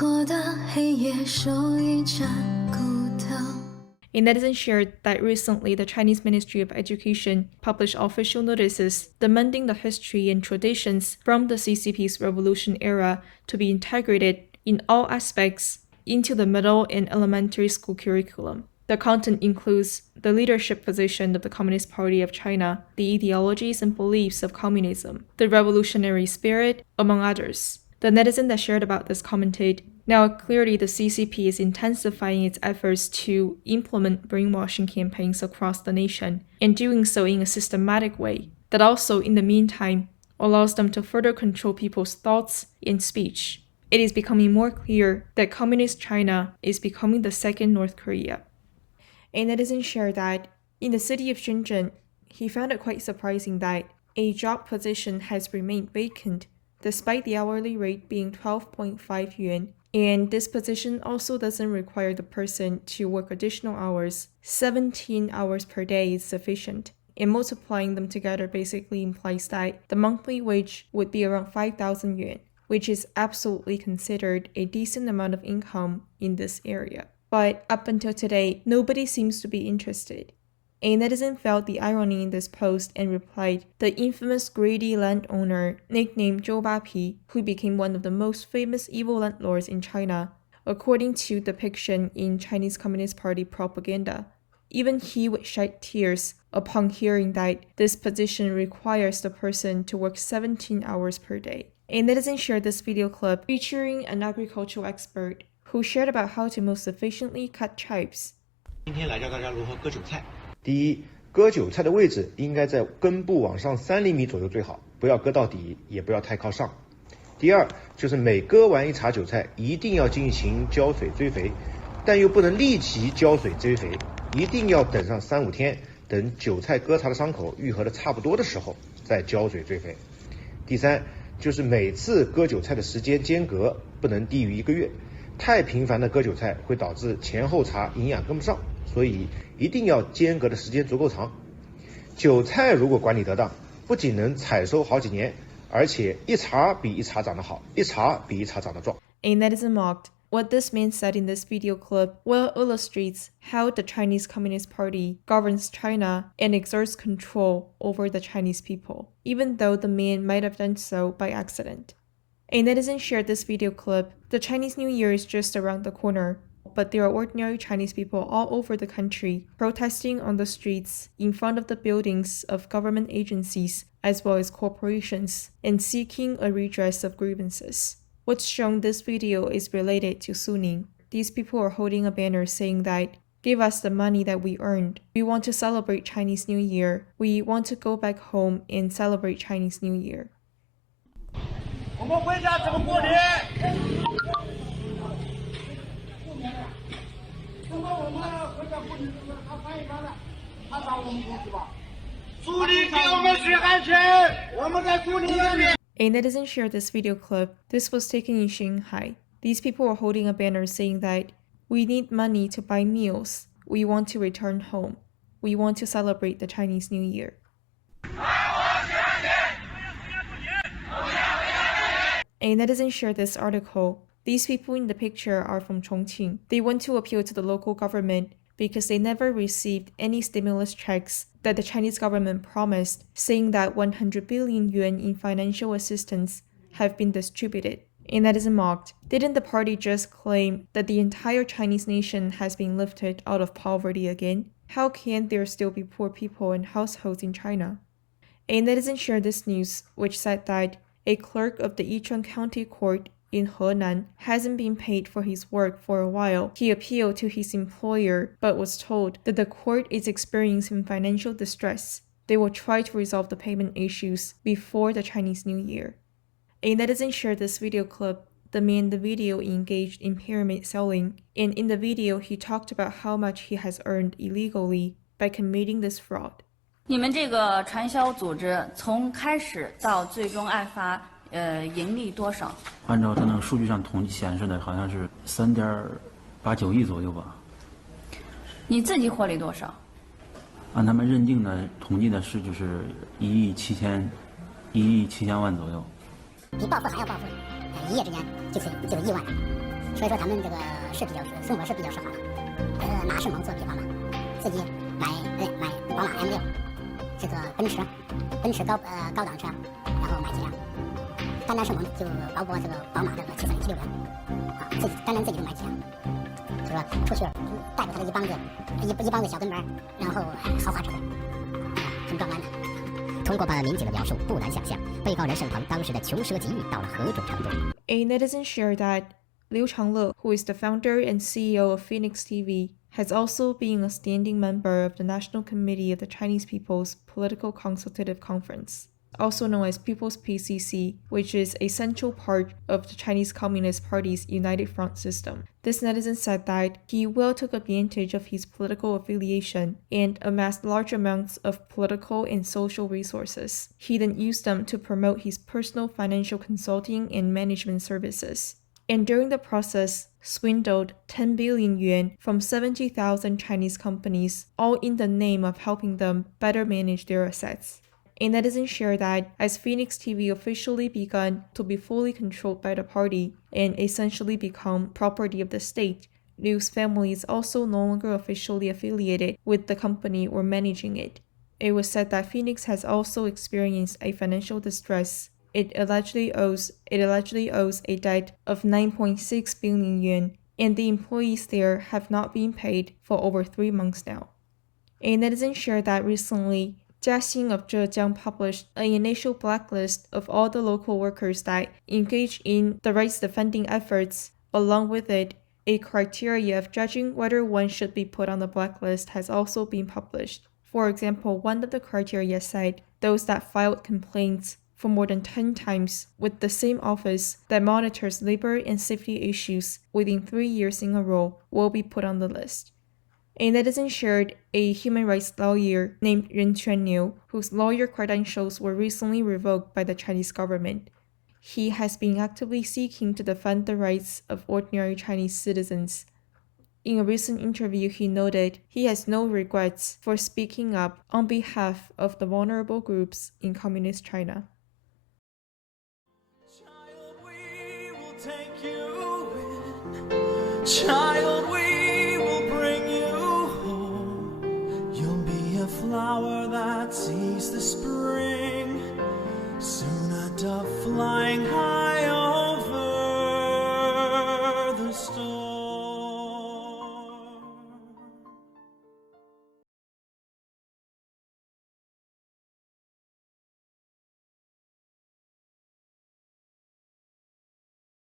A netizen shared that recently the Chinese Ministry of Education published official notices demanding the history and traditions from the CCP's revolution era to be integrated in all aspects into the middle and elementary school curriculum. The content includes the leadership position of the Communist Party of China, the ideologies and beliefs of communism, the revolutionary spirit, among others. The netizen that shared about this commented, "Now clearly the CCP is intensifying its efforts to implement brainwashing campaigns across the nation, and doing so in a systematic way, that also in the meantime allows them to further control people's thoughts and speech. It is becoming more clear that Communist China is becoming the second North Korea." A netizen shared that in the city of Shenzhen, he found it quite surprising that a job position has remained vacant despite the hourly rate being 12.5 yuan, and this position also doesn't require the person to work additional hours. 17 hours per day is sufficient, and multiplying them together basically implies that the monthly wage would be around 5,000 yuan, which is absolutely considered a decent amount of income in this area. But up until today, nobody seems to be interested. A netizen felt the irony in this post and replied, "The infamous greedy landowner, nicknamed Zhou Bapi, who became one of the most famous evil landlords in China, according to depiction in Chinese Communist Party propaganda. Even he would shed tears upon hearing that this position requires the person to work 17 hours per day." A netizen shared this video clip featuring an agricultural expert who shared about how to most efficiently cut chives. 今天来教大家如何割韭菜。第一，割韭菜的位置应该在根部往上3厘米左右最好，不要割到底，也不要太靠上。第二，就是每割完一茬韭菜，一定要进行浇水追肥，但又不能立即浇水追肥，一定要等上3、5天，等韭菜割茬的伤口愈合的差不多的时候再浇水追肥。第三，就是每次割韭菜的时间间隔不能低于1个月。太频繁的割韭菜会导致前后茬营养跟不上，所以一定要间隔的时间足够长。韭菜如果管理得当，不仅能采收好几年，而且一茬比一茬长得好，一茬比一茬长得壮。A netizen mocked what this man said in this video clip well illustrates how the Chinese Communist Party governs China and exerts control over the Chinese people, even though the man might have done so by accident. A netizen shared this video clip. The Chinese New Year is just around the corner, but there are ordinary Chinese people all over the country protesting on the streets in front of the buildings of government agencies as well as corporations and seeking a redress of grievances. What's shown in this video is related to Suning. These people are holding a banner saying that, "Give us the money that we earned. We want to celebrate Chinese New Year. We want to go back home and celebrate Chinese New Year." 我们回家怎么过年？如果我们回家过年，他翻一翻了，他找我们公司吧。苏黎给我们血汗钱，我们在苏黎那里。A netizen shared this video clip. This was taken in Shanghai. These people were holding a banner saying that, "We need money to buy meals. We want to return home. We want to celebrate the Chinese New Year." A netizen shared this article. These people in the picture are from Chongqing. They want to appeal to the local government because they never received any stimulus checks that the Chinese government promised, saying that 100 billion yuan in financial assistance have been distributed. A netizen mocked, "Didn't the party just claim that the entire Chinese nation has been lifted out of poverty again? How can there still be poor people and households in China?" A netizen shared this news, which said that a clerk of the Yichun County Court in Henan hasn't been paid for his work for a while. He appealed to his employer but was told that the court is experiencing financial distress. They will try to resolve the payment issues before the Chinese New Year. A netizen shared this video clip. The man in the video engaged in pyramid selling, and in the video he talked about how much he has earned illegally by committing this fraud. 你们这个传销组织从开始到最终案发，盈利多少？按照他那个数据上统计显示的，好像是3.89亿左右吧。你自己获利多少？按他们认定的统计的是就是1亿7千万左右。比暴富还要暴富，一夜之间就是亿万。所以说他们这个是比较生活是比较奢华的。拿什么做比方吧，自己买宝马 M6，这个奔驰高档车，然后买几辆，单什么就包括这个宝马这个7376辆啊，自己就买几辆，就说出去带着他的一帮子小跟班，然后豪华车队，很壮观的。通过办案民警的描述，不难想象被告人盛鹏当时的穷奢极欲到了何种程度。A netizen shared that Liu Changle, who is the founder and CEO of Phoenix TV, has also been a standing member of the National Committee of the Chinese People's Political Consultative Conference, also known as People's PCC, which is a central part of the Chinese Communist Party's United Front system. This netizen said that he well took advantage of his political affiliation and amassed large amounts of political and social resources. He then used them to promote his personal financial consulting and management services, and during the process, swindled 10 billion yuan from 70,000 Chinese companies, all in the name of helping them better manage their assets. A netizen shared that as Phoenix TV officially begun to be fully controlled by the party and essentially become property of the state, Liu's family is also no longer officially affiliated with the company or managing it. It was said that Phoenix has also experienced a financial distress. It allegedly owes a debt of 9.6 billion yuan, and the employees there have not been paid for over 3 months now. A netizen shared that recently, Jiaxing of Zhejiang published an initial blacklist of all the local workers that engage in the rights defending efforts. Along with it, a criteria of judging whether one should be put on the blacklist has also been published. For example, one of the criteria said those that filed complaints for more than 10 times with the same office that monitors labor and safety issues within 3 years in a row will be put on the list. A netizen shared a human rights lawyer named Ren Quanniu, whose lawyer credentials were recently revoked by the Chinese government. He has been actively seeking to defend the rights of ordinary Chinese citizens. In a recent interview, he noted he has no regrets for speaking up on behalf of the vulnerable groups in Communist China. Take you in, child, we will bring you home. You'll be a flower that sees the spring, soon a dove flying high.